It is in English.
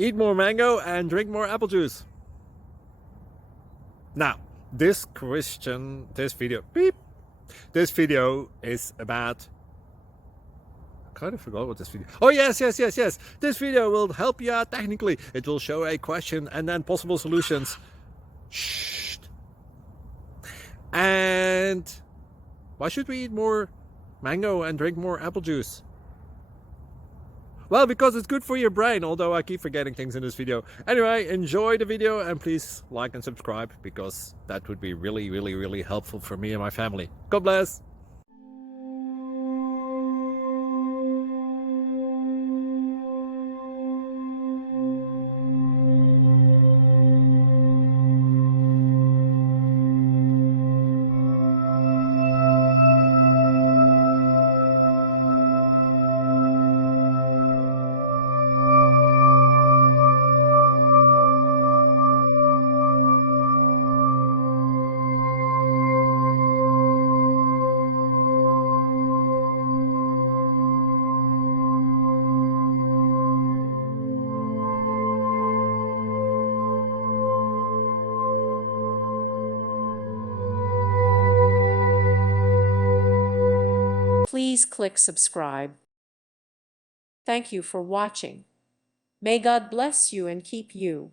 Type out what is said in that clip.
Eat more mango and drink more apple juice. Now, this video is about, I kind of forgot what this video. Oh yes. This video will help you out technically. It will show a question and then possible solutions. Shh. And why should we eat more mango and drink more apple juice? Well, because it's good for your brain, although I keep forgetting things in this video. Anyway, enjoy the video and please like and subscribe, because that would be really helpful for me and my family. God bless! Please click subscribe. Thank you for watching. May God bless you and keep you.